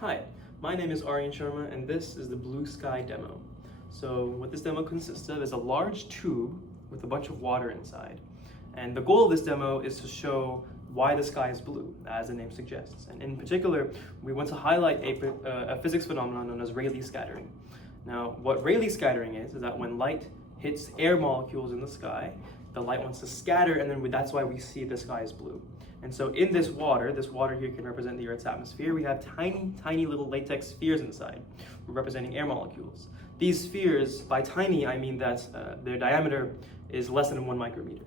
Hi, my name is Aaryan Sharma and this is the blue sky demo. So what this demo consists of is a large tube with a bunch of water inside. And the goal of this demo is to show why the sky is blue, as the name suggests. And in particular, we want to highlight a physics phenomenon known as Rayleigh scattering. Now, what Rayleigh scattering is that when light hits air molecules in the sky, the light wants to scatter, and then that's why we see the sky is blue. And so in this water here can represent the Earth's atmosphere. We have tiny, tiny little latex spheres inside, representing air molecules. These spheres, by tiny, I mean that their diameter is less than 1 micrometer.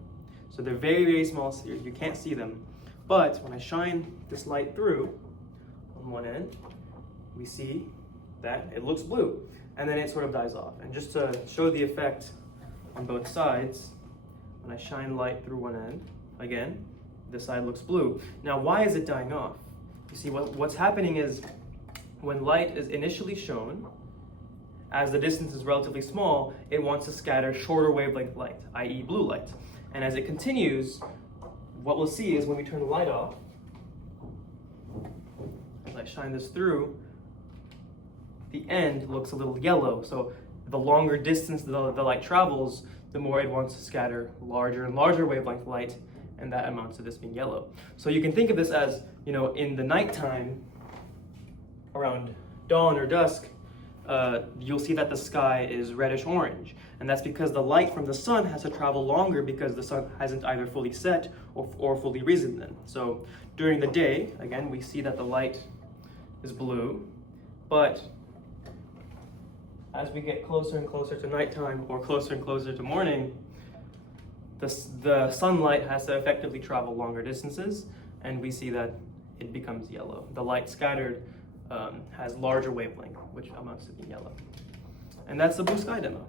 So they're very, very small spheres. You can't see them. But when I shine this light through on one end, we see that it looks blue. And then it sort of dies off. And just to show the effect on both sides, when I shine light through one end, again, this side looks blue. Now, why is it dying off? You see, what's happening is when light is initially shown, as the distance is relatively small, it wants to scatter shorter wavelength light, i.e. blue light. And as it continues, what we'll see is when we turn the light off, as I shine this through, the end looks a little yellow. So the longer distance the light travels, the more it wants to scatter larger and larger wavelength light, and that amounts to this being yellow. So you can think of this as, in the nighttime, around dawn or dusk, you'll see that the sky is reddish orange. And that's because the light from the sun has to travel longer because the sun hasn't either fully set or fully risen then. So during the day, again, we see that the light is blue, but as we get closer and closer to nighttime or closer and closer to morning, the sunlight has to effectively travel longer distances, and we see that it becomes yellow. The light scattered has larger wavelength, which amounts to being yellow. And that's the blue sky demo.